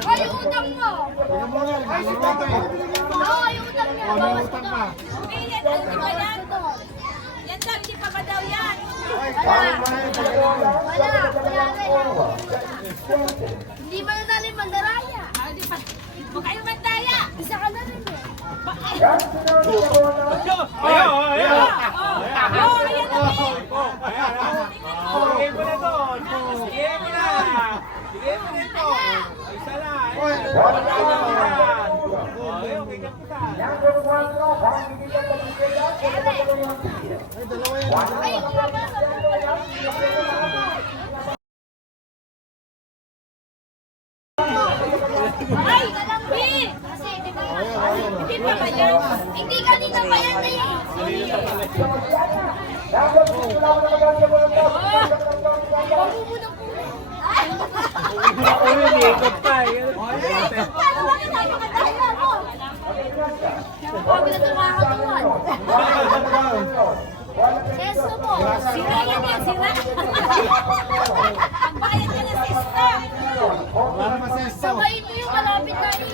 Hoy, utang mo! Oo, yung utang niya. Bawas ko doon. Yan daw, di ba yan? Yan daw, hindi pa ba daw yan? Wala rin. Hindi ba na natin mandaraya? Di pa. Huwag kayong mandaya. Isa ka na rin eh. Ayaw! Ayan na eh. Sige mo na to! Sige mo na! Sige mo na ito! Isa na! Ayaw, may kapitan! Ay, umabas Ay, kalambi! kasi, di ba? Hindi pa ba yan? Hindi kanina pa yan na yan. Uy, likot pa eh! Paano ba yung tayo makataya mo? Sabi na tumakatuan. Seso mo. Sira yan yan, sira. Magbayad ka ng sista. Sabay ito yung malapit na eh.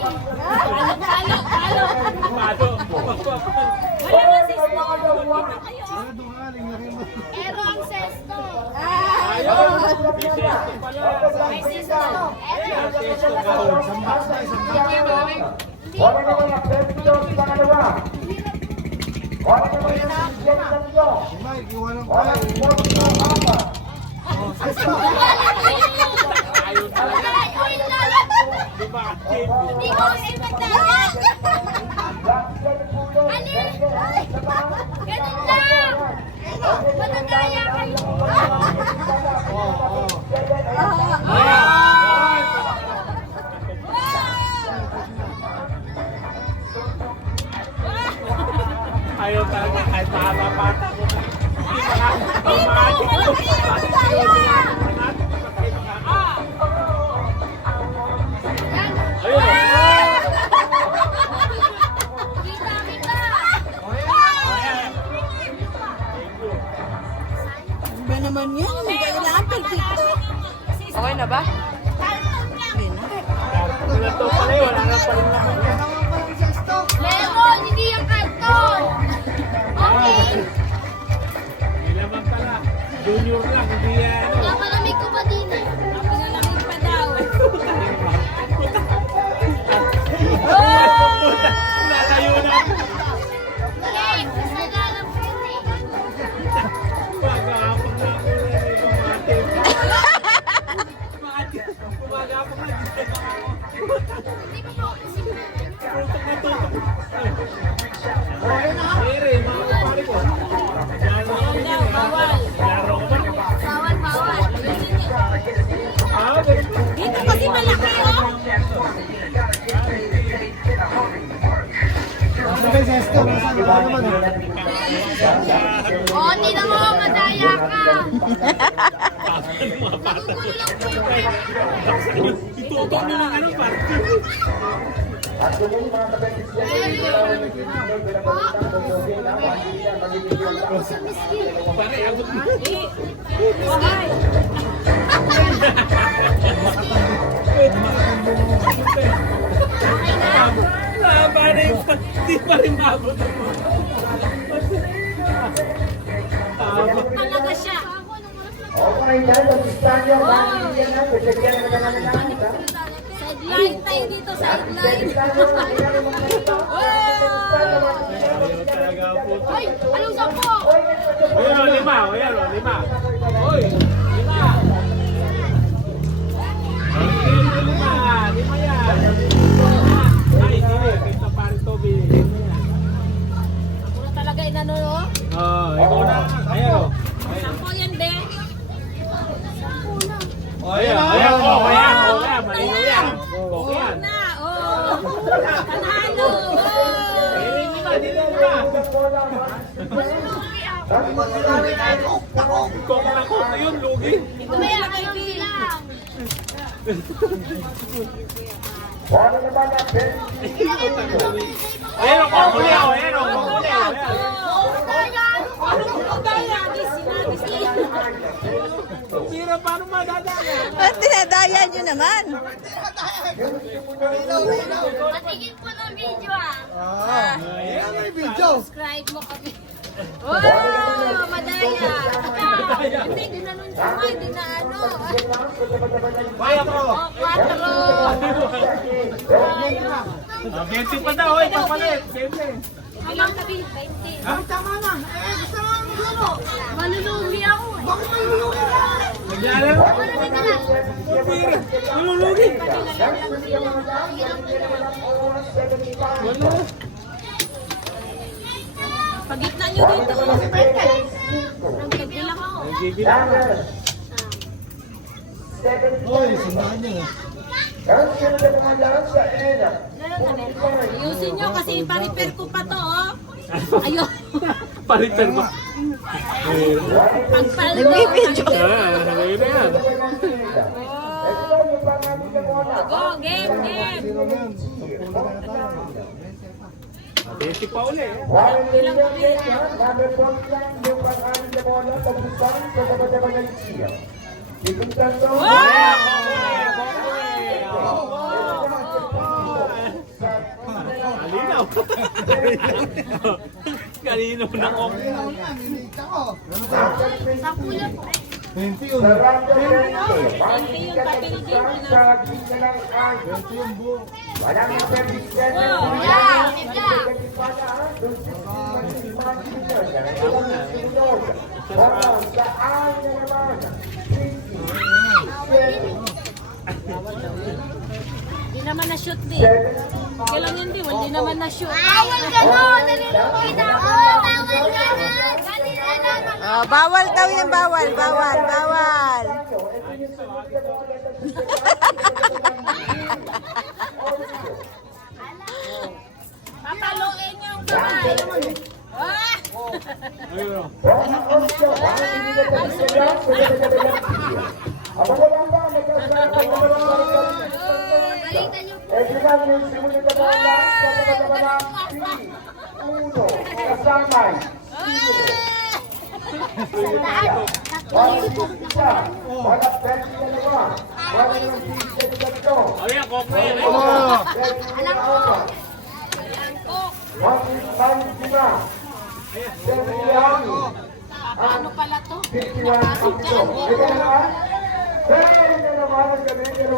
Talo. Wala nga sista. Kita kayo. Ero ang sesto. May sista. Hindi ko kasi magdaya. Ganun lang. Matadaya kayo. Ayaw talaga kahit mahaba-bata ko na. Malaki yung matadaya. Kita kita. Ba naman yan? Kailangan perfecto. Okay na ba? Wala to pala eh, wala na pala naman yan. Meron, hindi yung karton. Okay. May laman pala. Junior lang, hindi yan. Napalamig ko pa din eh. Pinalamig pa daw. Nalayo na. Correct. Kasi nalang ko yun eh. Pag-aapag na ako na rin yung mga tape. Pumagapag na. Hindi ko po kasi Tutok na tutok. Ere, mga pare ko. Bawal. Laro ko ba? bawal. Ah, ganun. Dito kasi malaki oh. Oo, hindi na mo, madaya ka. Nagugulo lang po yung Itutok na lang ano, pare. Pare, abot mo. Okay. Ah, pare, di pa rin maabot ako. Tama. Talaga siya. Sideline tayo dito, sideline. Ayaw talaga ang puto. Hoy, anong sampo? Ayan o, lima. Ayan o, lima. Hoy, lima. Okay, lima. Lima yan. Ay, hindi. Kita pare Toby. Puro talaga inano no? Ikaw na. Ayan o. Sampo yan, be. Ayan, ayan. Oh, ayan. Oh, ayan. Malinaw yan. Oh, ayan. Na, oh. Panalo. Oh. Lima, lima. Kung ako yun, lugi. Ito ba yung kay bilang? Ayan o, kukuliaw. Ayan o, kukuliaw. Ano kung kaya? Di sinabi siya. Pira, paano madadaya? At dinadaya nyo naman. Patigil po ng video ah. Ayan, may Subscribe mo kami. Oh, madaya. Hindi, ginanon siya mo, hindi na ano. Kaya ko. Oh, 4. 20 pa daw, oy, papalit. 20. Hanggang sabi, 20. Ha? Tama na. Gusto mo ang gulo. Malulugi ako eh. Bakit malulugi ka? Nagyari? Malulugi ka lang. Pira, malulugi. Walo. Pagitna nyo dito. Nagbibilang ako. Nagigilan. Oy, sundahan niyo. Ayusin nyo kasi pa-repair ko pa to, oh. Ayun. Palitan mo. Pagpaldo. Nagbibidyo. Ayun na yan. Go, game, game. 20 pa uli. Ilang ulit. Kalinaw. Kalinaw na ko. Sampu lang po. 20 yung papel game. Yeah, yeah. Hindi naman na-shoot din. Okay lang yun din, hindi naman na-shoot. Bawal ka nun! Nalulugi na ako! Bawal ka nun! Kanina naman! Oh, bawal daw yan, bawal, bawal, bawal. Papaluin yung kamay. Ah! Ayun. Balikan niyo po. Ayun, kokre. Alam ko. Paano pala to?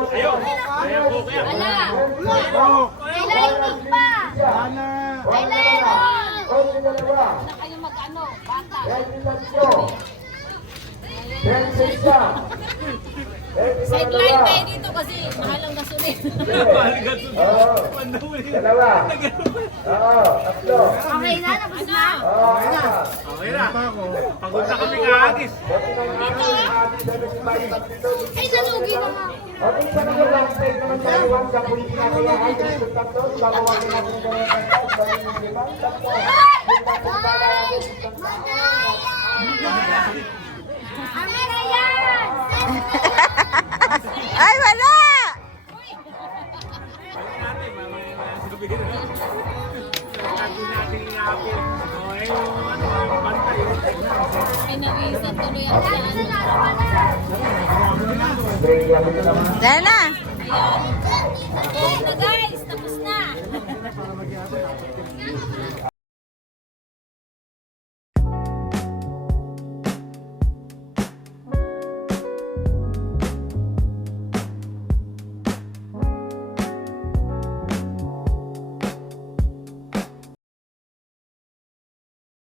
Ayun. Ayun, kokre. Wala. May lighting pa. May lighting. Na kayo mag-ano, bata. Sideline tayo dito kasi mahal ang gasolina. Okay na, tapos na. Okay na. Pagod na kami kaagis. Ay, nalugi na nga. Amin na yan! Ay, wala! Pinawisan tuloy ang Lalo dyan. na, lalo na. Dahil na. Ayun.